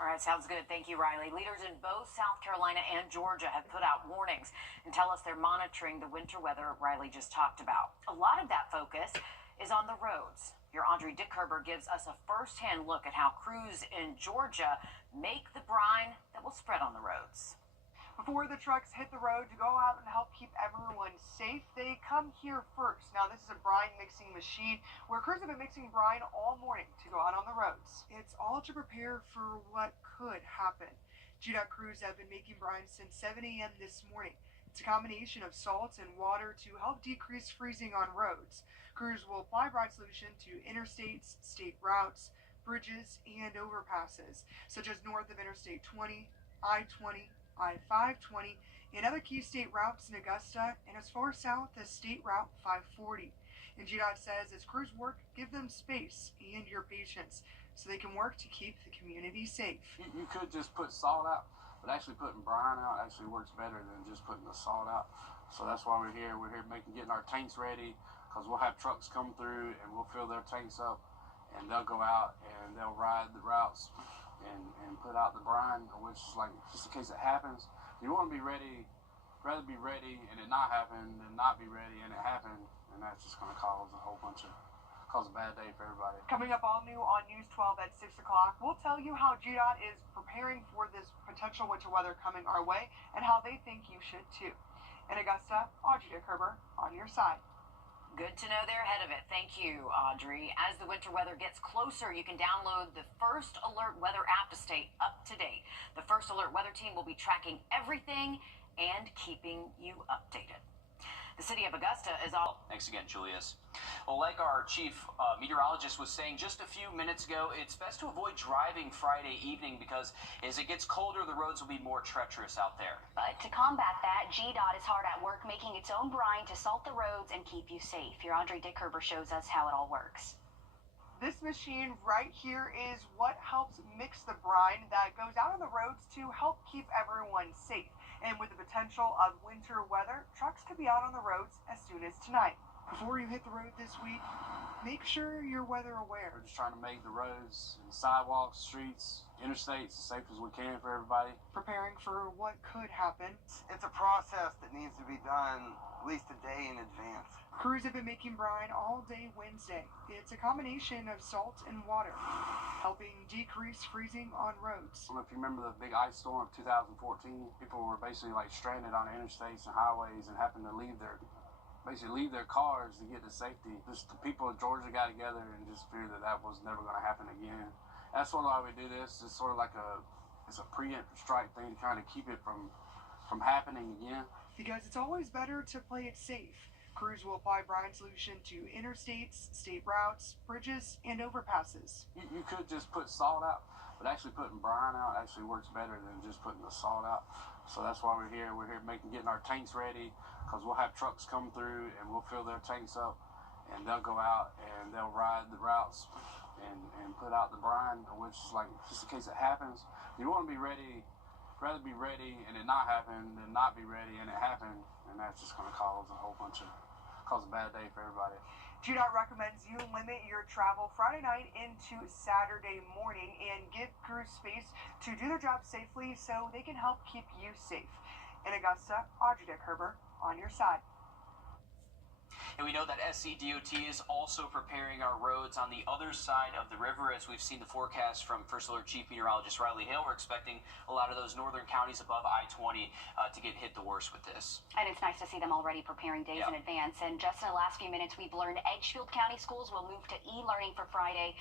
All right, sounds good. Thank you, Riley. Leaders in both South Carolina and Georgia have put out warnings and tell us they're monitoring the winter weather Riley just talked about. A lot of that focus is on the roads. Your Wrdw gives us a first-hand look at how crews in Georgia make the brine that will spread on the roads. Before the trucks hit the road to go out and help keep everyone safe, they come here first. Now, this is a brine mixing machine where crews have been mixing brine all morning to go out on the roads. It's all to prepare for what could happen. GDOT crews have been making brine since 7 a.m. this morning. It's a combination of salt and water to help decrease freezing on roads. Crews will apply brine solution to interstates, state routes, bridges, and overpasses, such as north of Interstate 20, I-20, I-520, and other key state routes in Augusta, and as far south as State Route 540. And GDOT says as crews work, give them space and your patience so they can work to keep the community safe. You could just put salt out, but actually putting brine out actually works better than just putting the salt out. So that's why we're here. We're here getting our tanks ready, because we'll have trucks come through and we'll fill their tanks up, and they'll go out and they'll ride the routes and put out the brine, which is like, just in case it happens. You want to be ready, rather be ready and it not happen than not be ready and it happen, and that's just going to cause a bad day for everybody. Coming up all new on News 12 at 6 o'clock, we'll tell you how GDOT is preparing for this potential winter weather coming our way and how they think you should too. In Augusta, Wrdw on your side. Good to know they're ahead of it. Thank you, Audrey. As the winter weather gets closer, you can download the First Alert Weather app to stay up to date. The First Alert Weather team will be tracking everything and keeping you updated. The city of Augusta is all... Thanks again, Julius. Well, like our chief meteorologist was saying just a few minutes ago, it's best to avoid driving Friday evening because as it gets colder, the roads will be more treacherous out there. But to combat that, GDOT is hard at work making its own brine to salt the roads and keep you safe. Your Wrdw shows us how it all works. This machine right here is what helps mix the brine that goes out on the roads to help keep everyone safe. And with the potential of winter weather, trucks could be out on the roads as soon as tonight. Before you hit the road this week, make sure you're weather aware. We're just trying to make the roads and sidewalks, streets, interstates as safe as we can for everybody. Preparing for what could happen. It's a process that needs to be done at least a day in advance. Crews have been making brine all day Wednesday. It's a combination of salt and water, helping decrease freezing on roads. If you remember the big ice storm of 2014, people were basically like stranded on the interstates and highways and having to leave their cars to get to safety. Just the people of Georgia got together and just feared that was never going to happen again. That's sort of why we do this. It's sort of like it's a preempt strike thing to kind of keep it from happening again. Because it's always better to play it safe. Crews will apply brine solution to interstates, state routes, bridges, and overpasses. You could just put salt out, but actually putting brine out actually works better than just putting the salt out. So that's why we're here. We're here getting our tanks ready, because we'll have trucks come through and we'll fill their tanks up, and they'll go out and they'll ride the routes and put out the brine, which is like, just in case it happens. You want to be ready, rather be ready and it not happen than not be ready and it happen, and that's just going to cause a bad day for everybody. GDOT recommends you limit your travel Friday night into Saturday morning and give crews space to do their job safely so they can help keep you safe. In Augusta, Wrdw on your side. And we know that SCDOT is also preparing our roads on the other side of the river. As we've seen the forecast from First Alert Chief Meteorologist Riley Hale, we're expecting a lot of those northern counties above I-20 to get hit the worst with this. And it's nice to see them already preparing days in advance. And just in the last few minutes, we've learned Edgefield County schools will move to e-learning for Friday.